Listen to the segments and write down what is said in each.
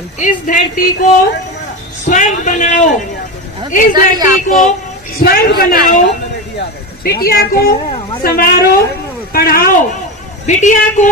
इस धरती को स्वर्ग बनाओ, इस धरती को स्वर्ग बनाओ। बिटिया को संवारो पढ़ाओ, बिटिया को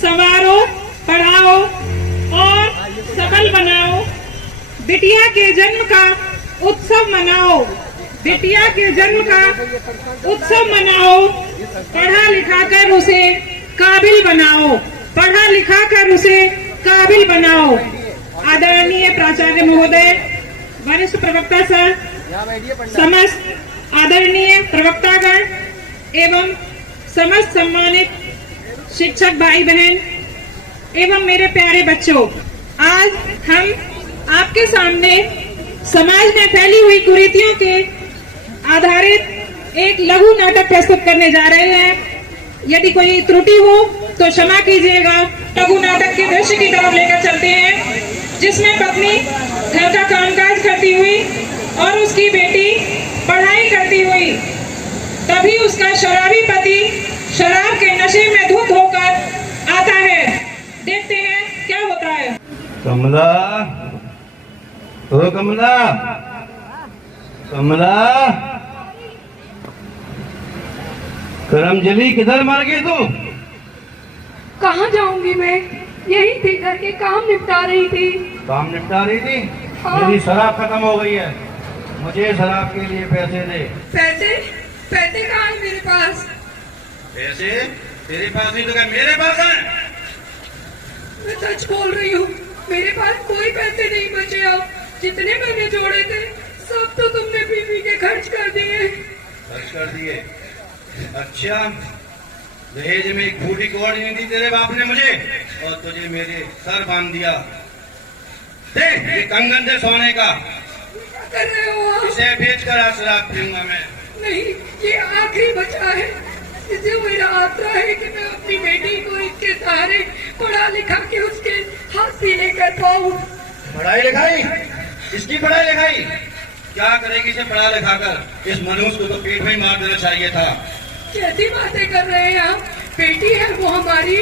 संवारो पढ़ाओ और सबल बनाओ। बिटिया के जन्म का उत्सव मनाओ, बिटिया के जन्म का उत्सव मनाओ। पढ़ा लिखा कर उसे काबिल बनाओ, पढ़ा लिखा कर उसे काबिल बनाओ। आदरणीय प्राचार्य महोदय, वरिष्ठ प्रवक्ता सर, समस्त आदरणीय प्रवक्तागण एवं समस्त सम्मानित शिक्षक भाई बहन एवं मेरे प्यारे बच्चों, आज हम आपके सामने समाज में फैली हुई कुरीतियों के आधारित एक लघु नाटक प्रस्तुत करने जा रहे हैं। यदि कोई त्रुटि हो तो क्षमा कीजिएगा। लघु नाटक के दृश्य की तरफ लेकर चलते हैं, जिसमें पत्नी घर का कामकाज करती हुई और उसकी बेटी पढ़ाई करती हुई, तभी उसका शराबी पति शराब के नशे में धुत होकर आता है। देखते हैं क्या होता है। कमला, ओ कमला, कमला, करमजली किधर मर गई तू? कहाँ जाऊंगी मैं, यही थी, घर के काम निपटा रही थी। काम निपटा रही थी? हाँ। मेरी शराब खत्म हो गई है, मुझे शराब के लिए पैसे दे। पैसे? पैसे कहाँ है मेरे पास? पैसे तेरे पास नहीं तो क्या मेरे पास है? मैं सच बोल रही हूँ, मेरे पास कोई पैसे नहीं बचे। अब जितने मैंने जोड़े थे सब तो तुमने बीवी के खर्च कर दिए। खर्च कर दिए? अच्छा, दहेज में एक फूटी कौड़ी नहीं दी तेरे बाप ने मुझे, और तुझे मेरे सर बांध दिया। देख, ये कंगन दे सोने का। क्या कर रहे हो आप? इसे बेच कर आज शराब पीऊंगा मैं। नहीं, ये आखिरी बचा है। इसे मेरा आशा है कि मैं अपनी बेटी को इसके सहारे पढ़ा लिखा के उसके हाथ सीने कर पाऊँ। पढ़ाई लिखाई? इसकी पढ़ाई लिखाई क्या करेगी इसे पढ़ा लिखा कर? इस मनुष्य को तो पेट में ही मार देना चाहिए था। कैसी बातें कर रहे हैं आप? बेटी है वो हमारी,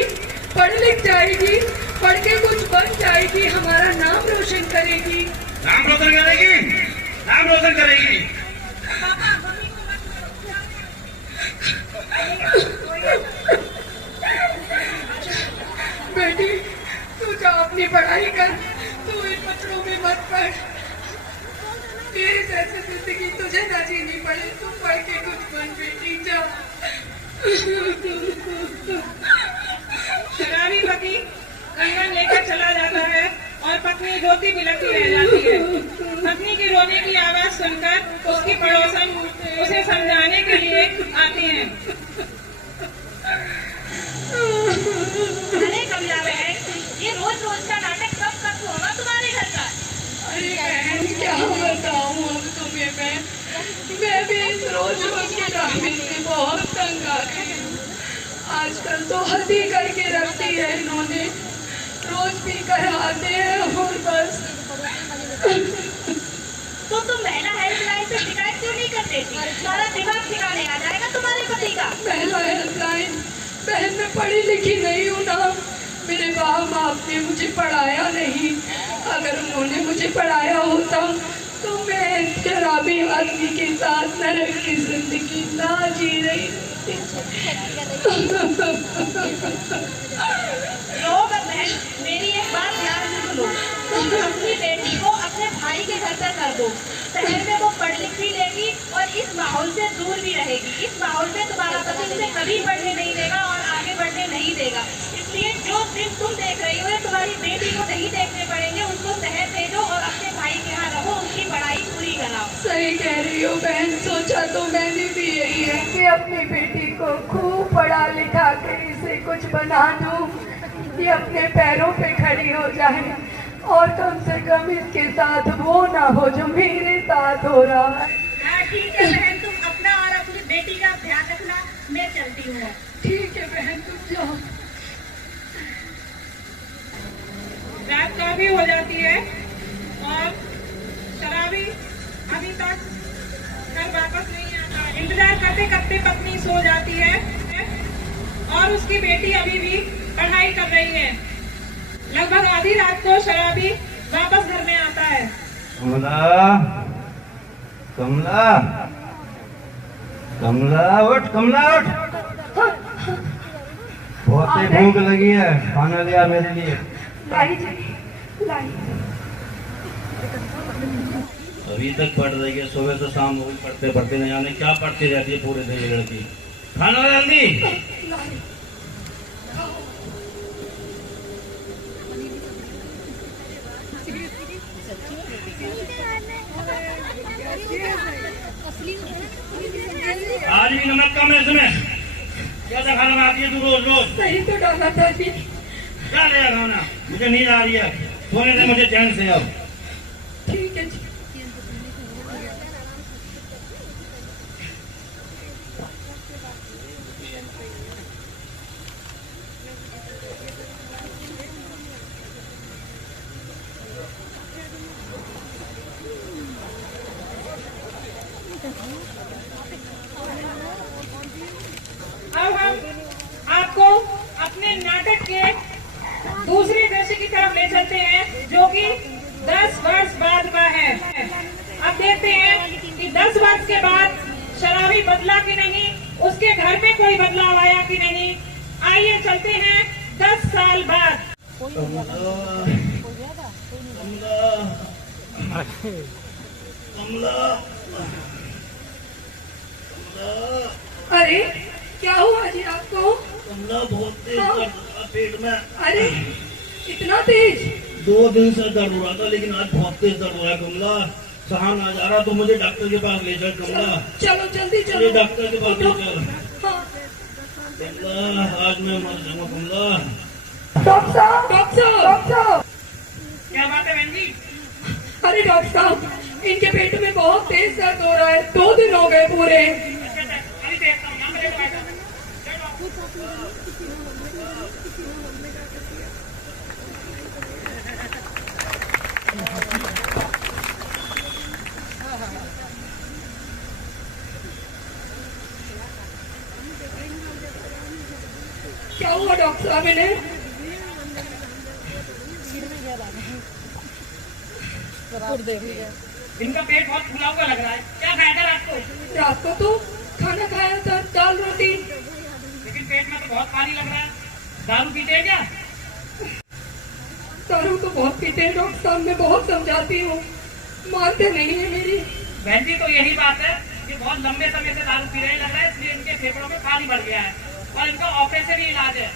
पढ़ लिख जाएगी, पढ़ के कुछ बन जाएगी, हमारा नाम रोशन करेगी। नाम रोशन करेगी? नाम रोशन करेगी? बेटी, तू जा अपनी पढ़ाई कर, तू इन बच्चों में मत पढ़। तेरे जैसे जिंदगी तुझे न जीनी पड़े, तू पढ़ के कुछ बन बेटी, जा। शराबी पति कंगन लेकर चला जाता है और पत्नी रोती बिलखती रह जाती है। पत्नी की रोने की आवाज सुनकर उसकी पड़ोसन उसे समझाने के लिए आती हैं। अरे कमला बहन, ये रोज रोज का नाटक कब तक होगा तुम्हारे घर का? अरे बहन, क्या बताऊं अब तुम्हें मैं भी इस रोज रोज के ड्रामे से बहुत तंग आ गई हूँ। आजकल तो हद ही करके रखती है इन्होंने, रोज पी कर आते हैं और बस। तो तुम महिला हेल्पलाइन से शिकायत क्यों नहीं कर देती? सारा दिमाग ठिकाने आ जाएगा तुम्हारे पति का। महिला हेल्पलाइन? बहन, मैं पढ़ी लिखी नहीं हूँ ना, मेरे बाप बाप ने मुझे पढ़ाया नहीं। अगर उन्होंने मुझे पढ़ाया होता तो मैं शराबी आदमी के साथ नरक की जिंदगी ना जी रही बहन, मेरी एक बात ध्यान से सुनो। तुम अपनी बेटी को अपने भाई के घर पर कर दो, शहर में वो पढ़ लिख भी लेगी और इस माहौल से दूर भी रहेगी। इस माहौल में तुम्हारा पति उसे कभी पढ़ने नहीं देगा और आगे बढ़ने नहीं देगा। इसलिए जो दिन तुम देख रही हो तुम्हारी बेटी को नहीं देखने पड़ेंगे, उनको शहर भेजो और अपने भाई के यहाँ रहो, उनकी पढ़ाई पूरी कराओ। सही कह रही हो बहन, सोचा तो मैंने भी यही है कि अपनी बेटी को खूब पढ़ा लिखा कर इसे कुछ बना दूं, ये अपने पैरों पे खड़ी हो जाए और कम से कम इसके साथ वो ना हो जो मेरे साथ हो रहा है। ठीक है बहन, तुम अपना और अपनी बेटी का ध्यान रखना, मैं चलती हूँ। ठीक है बहन, तुम जाओ। रात काफी हो जाती है और शराबी अभी तक घर वापस नहीं आता। इंतजार करते करते पत्नी सो जाती है और उसकी बेटी अभी भी पढ़ाई कर रही है। लगभग आधी रात को शराबी वापस घर में आता है। कमला, कमला, कमला उठ, कमला उठ। बहुत ही भूख लगी है, खाना लिया मेरे लिए। लाई जी, लाई। अभी तक पढ़ रही है, सुबह से शाम हो पढ़ते पढ़ते नहीं जाने क्या पढ़ती रहती है पूरे दिन ये लड़की। खाना जल्दी। आज भी नमक कम है इसमें। कैसा खाना बनाती है तू रोज रोज? सही तो डाला था जी। क्या लिया खाना? मुझे नींद आ रही है, सोने दे मुझे चैन से अब। ठीक है जी। अब हम आपको अपने नाटक के दूसरे दृश्य की तरफ ले चलते हैं, जो कि 10 वर्ष बाद का है। अब देखते हैं कि 10 वर्ष के बाद शराबी बदला कि नहीं, उसके घर में कोई बदलाव आया कि नहीं। आइए चलते हैं 10 साल बाद। अरे क्या हुआ जी आपको? कमला बहुत तेज दर्द हो रहा पेट में। अरे इतना तेज? 2 दिन से दर्द हो रहा था, लेकिन आज बहुत तेज दर्द हो रहा है कमला। सहा ना जा रहा तो मुझे डॉक्टर के पास ले चल कमला। चलो जल्दी चलो। मुझे डॉक्टर के पास ले चल हाँ। कमला, आज मैं मर जाऊंगा कमला। डॉक्टर साहब, डॉक्टर साहब, डॉक्टर साहब। क्या बात है बहन जी? अरे डॉक्टर साहब, इनके पेट में बहुत तेज दर्द हो रहा है, 2 दिन हो गए पूरे। अभी देखता हूँ, यहाँ पे देखो बैठा। क्या हुआ डॉक्टर साहब इन्हें? इनका पेट बहुत फूला हुआ लग रहा है। क्या खाया था रात को? रात को तो खाना खाया था, दाल रोटी। लेकिन पेट में तो बहुत पानी लग रहा है। दारू पीते हैं क्या? दारू तो बहुत पीते हैं डॉक्टर साहब, मैं बहुत समझाती हूँ, मानते नहीं है मेरी। बहन जी तो यही बात है कि बहुत लंबे समय से दारू पी रहे लग रहा है, इसलिए इनके फेफड़ों में पानी भर गया है और इनका ऑपरेशन ही इलाज है,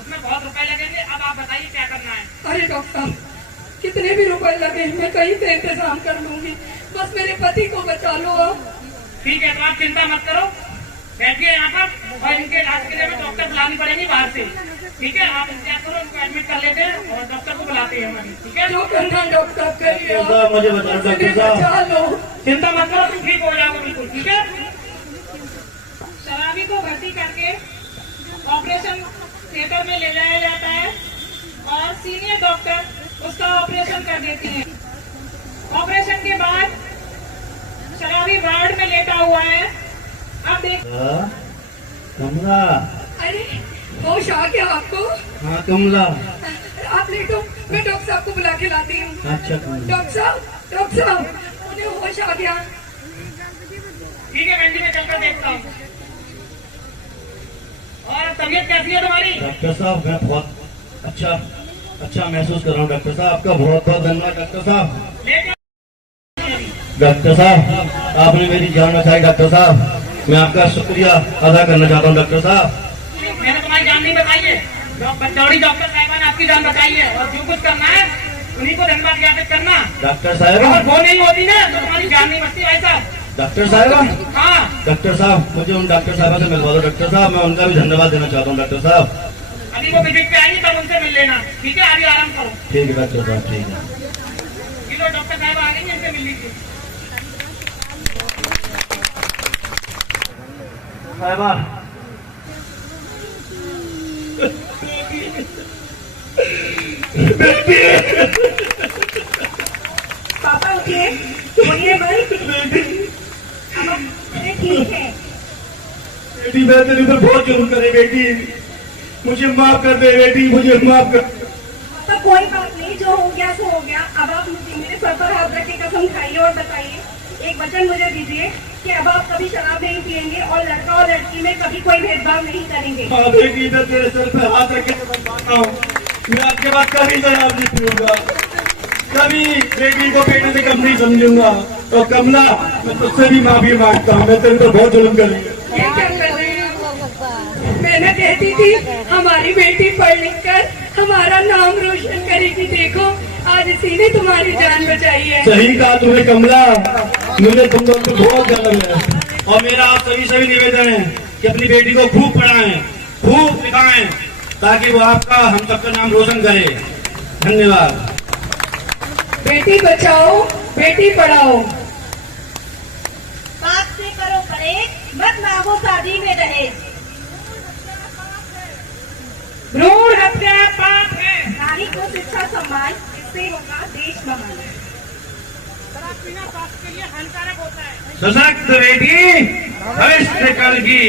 उसमें बहुत रुपए लगेंगे। अब आप बताइए क्या करना है? अरे डॉक्टर साहब, कितने भी रुपए लगे मैं कहीं से इंतजाम कर लूंगी, बस मेरे पति को बचा लो आप। ठीक है, तो आप चिंता मत करो, बैठिए यहाँ पर और इनके इलाज के लिए हमें डॉक्टर बुलानी पड़ेगी बाहर से। ठीक है, आप इंतजार करो, इनको एडमिट कर लेते हैं और डॉक्टर को बुलाते हैं हम। ठीक है, जो करना डॉक्टर साहब करिए आप। मुझे बता डॉक्टर साहब। बचा लो। चिंता मत करो, तुम ठीक हो जाओगे बिल्कुल। ठीक है, शराबी को भर्ती करके ऑपरेशन थिएटर में ले जाया जाता है और सीनियर डॉक्टर उसका ऑपरेशन कर देती हैं। ऑपरेशन के बाद शराबी वार्ड में लेटा हुआ है। अब देख कमला। अरे होश आ गया आपको? हाँ कमला। आप लेटो, मैं डॉक्टर साहब को बुला के लाती हूँ। अच्छा कमला। डॉक्टर साहब, डॉक्टर साहब, मुझे होश आ गया। ठीक है बहन जी, मैं चलकर देखता हूँ। और तबीयत कैसी है तुम्हारी? डॉक्टर साहब मैं बहुत अच्छा महसूस कर रहा हूँ डॉक्टर साहब, आपका बहुत बहुत धन्यवाद डॉक्टर साहब। डॉक्टर साहब आपने मेरी जान बचाई डॉक्टर साहब, मैं आपका शुक्रिया अदा करना चाहता हूँ डॉक्टर साहब। मैंने तुम्हारी जान नहीं बताई है, बचौड़ी डॉक्टर साहिबा ने आपकी जान बताई है और जो कुछ करना है उन्हीं को धन्यवाद ज्ञापित करना। डॉक्टर साहब अगर वो नहीं होती ना तो तुम्हारी जान नहीं बचती भाई साहब। डॉक्टर साहब। हाँ, डॉक्टर साहब मुझे उन डॉक्टर साहबा से मिलवा दो डॉक्टर साहब, मैं उनका भी धन्यवाद देना चाहता हूँ डॉक्टर साहब। अभी वो विजिट पे आएंगे तब उनसे मिल लेना। ठीक है, अभी आराम करो। ठीक है डॉक्टर साहब, ठीक है। ये लो डॉक्टर साहब आ गई, इनसे मिल लीजिए। साहिबा पापा उठिए, बोलिए बस। अब अरे ठीक है। बेटी मैं तेरे ऊपर बहुत जुल्म करे बेटी, मुझे माफ कर दे बेटी, मुझे माफ कर। तो कोई बात नहीं, जो जो हो गया सो हो गया। अब आप मुझे मेरे सर पर हाथ रख के कसम खाइए और बताइए, एक वचन मुझे दीजिए कि अब आप कभी शराब नहीं पिएंगे और लड़का और लड़की में कभी कोई भेदभाव नहीं करेंगे। हाँ बेटी, मैं तेरे सर पे हाथ रख के बताता हूँ, मैं आपके बाद कभी शराब नहीं पीऊंगा, कभी बेटी को बेटे से कम नहीं समझूंगा। और कमला, मैं तुझसे भी माफी मांगता हूँ, मैं तेरे पे बहुत जुल्म करी है। ये क्या कर रहे हैं? मैंने कहती थी हमारी बेटी पढ़ लिख कर हमारा नाम रोशन करेगी, देखो आज इसी ने तुम्हारी जान बचाई है। सही कहा तूने कमला, मुझे तुम लोग को बहुत गर्व है। और मेरा आप सभी निवेदन है कि अपनी बेटी को खूब पढ़ाएं, खूब लिखाएं, ताकि वो आपका, हम सबका नाम रोशन करे। धन्यवाद। बेटी बचाओ, बेटी पढ़ाओ। बात से करो परहेज, मत मांगो शादी में दहेज। भ्रूण हत्या पाप है। नारी को शिक्षा सम्मान, इससे होगा देश महान। सशक्त बेटी भविष्य कल की।